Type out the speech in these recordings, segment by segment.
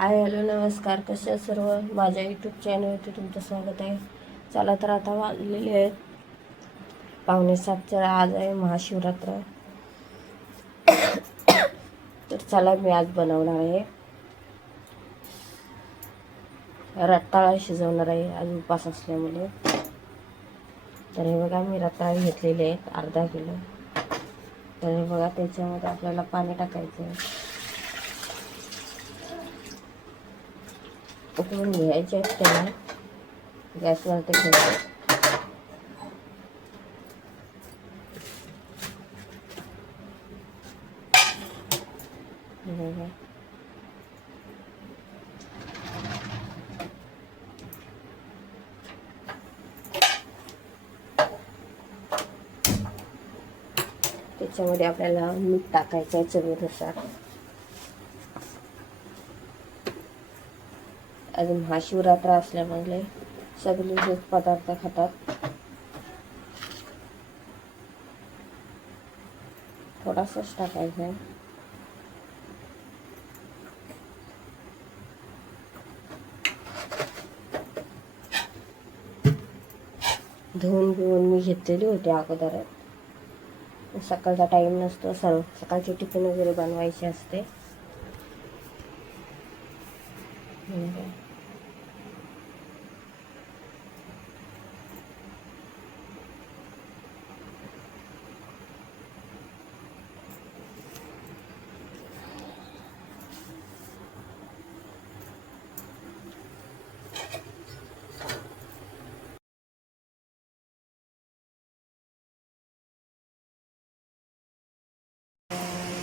Hi hello नमस्कार. कसे सर्व? माझ्या यूट्यूब चॅनलवरती तुमचं स्वागत आहे. चला तर आता वाजलेले आहेत. पावणे सातच्या आज आहे महाशिवरात्र. तर चला मी आज बनवणार आहे. रताळा शिजवणार आहे. आज उपास असल्यामुळे. तर हे बघा मी रताळा घेतलेले आहेत अर्धा किलो. तर हे बघा त्याच्यामध्ये आपल्याला पाणी टाकायचं आहे. उकळून घ्यायचे आहेत त्यांना गॅसवर ते ठेवायचे त्याच्यामध्ये आपल्याला मीठ टाकायचं आहे चवीनुसार अजून महाशिवरात्र असल्यामुळे सगळे हेच पदार्थ खातात. थोडासाच टाकायचा आहे. धुवून बिवून मी घेतलेली होती अगोदर. सकाळचा टाईम नसतो सर्व सकाळची टिफिन वगैरे बनवायची असते.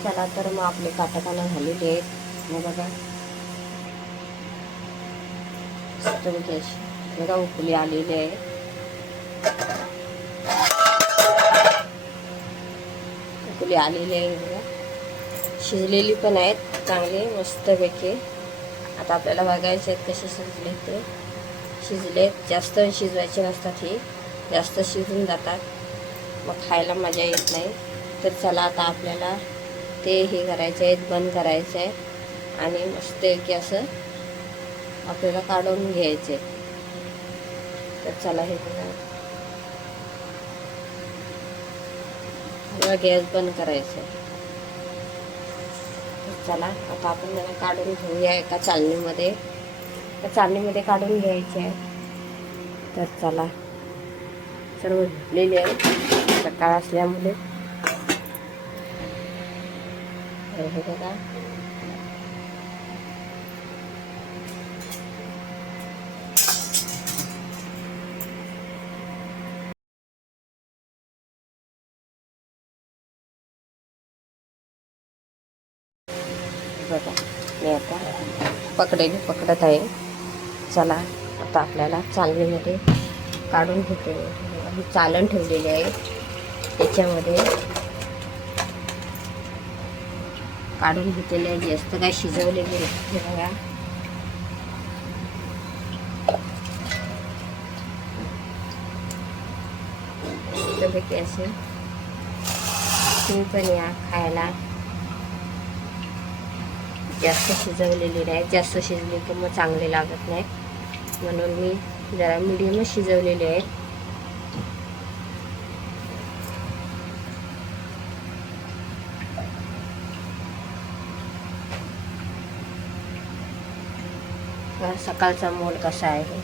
चला तर मग आपले काटाकाना झालेले आहेत. मग बघा. मस्तपैकी अशी बघा उकली आलेली आहे. उकली आलेली आहे बघा. शिजलेली पण आहेत चांगले मस्तपैकी आता आपल्याला बघायचे आहेत कसे शिजले ते. शिजले जास्त शिजवायचे नसतात ही. जास्त शिजून जातात. मग खायला मजा येत नाही. तर चला आता आपल्याला ते हे करायचे आहेत बंद करायचे आहे आणि मस्त की असं आपल्याला काढून घ्यायचे तर चला हे बघा. गॅस बंद करायचं आहे. तर चला आता आपण त्याला काढून घेऊया एका चालणीमध्ये. त्या चालणीमध्ये काढून घ्यायचे आहे तर चला सर्व धुतलेले आहे सकाळ असल्यामुळे. हे बघा बघा मी आता पकडेली पकडत आहे. चला आता आपल्याला चालणीमध्ये काढून घेते ही चालण ठेवलेली आहे. त्याच्यामध्ये काढून घेतलेले आहे जास्त काय शिजवलेले नाही. बघा. मस्तपैकी असे तुम्ही पण या खायला जास्त शिजवलेली नाही. जास्त शिजली तर मग चांगले लागत नाही. म्हणून मी जरा मिडियमच शिजवलेले आहेत बघा सकाळचा मोड कसा आहे.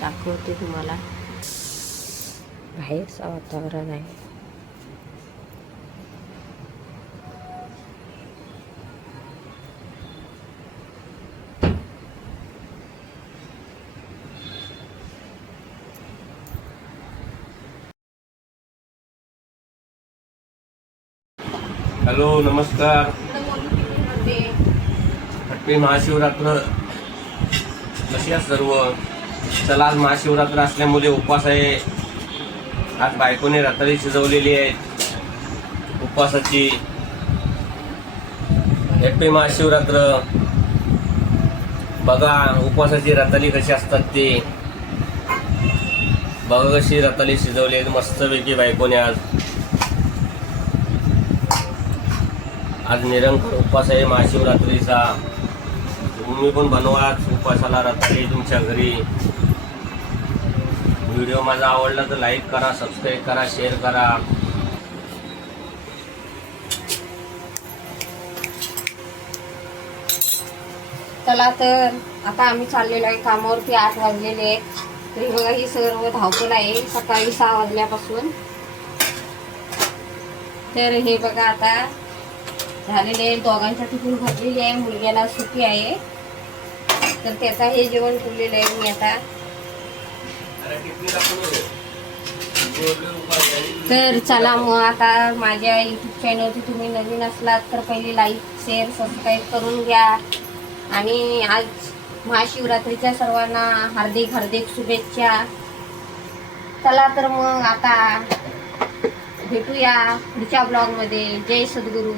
दाखवते तुम्हाला. बाहेरचं वातावरण आहे. हॅलो नमस्कार. हटपे महाशिवरात्र कशी आहात सर्व. चला आज महाशिवरात्र असल्यामुळे उपवास आहे. आज बायकोने रात्री शिजवलेली आहे. उपवासाची. हॅपी महाशिवरात्र. बघा उपवासाची रताली कशी असतात ते. बघा कशी रताली शिजवली आहे. मस्तपैकी बायकोने आज. आज निरंकर उपवास आहे महाशिवरात्रीचा. तुम्ही पण बनवा उपासाला रताळी तुमच्या घरी. व्हिडिओ माझा आवडला तर लाईक करा सबस्क्राईब करा शेअर करा. चला तर आता आम्ही चाललेलो आहे कामावरती आठ वाजलेले आहेत. तरी बघा ही सर्व धावपळ आहे सकाळी सहा वाजल्यापासून. तर हे बघा आता झालेले आहे दोघांच्या टिफिन भरलेली आहे. मुलग्याला सुटी आहे. तर त्याचा हे जेवण ठेवलेलं आहे मी आता. तर चला मग आता माझ्या यूट्यूब चॅनलवरती तुम्ही नवीन असलात तर पहिले लाईक शेअर सबस्क्राईब करून घ्या. आणि आज महाशिवरात्रीच्या सर्वांना हार्दिक हार्दिक शुभेच्छा. चला तर मग आता भेटूया पुढच्या ब्लॉगमध्ये जय सद्गुरू.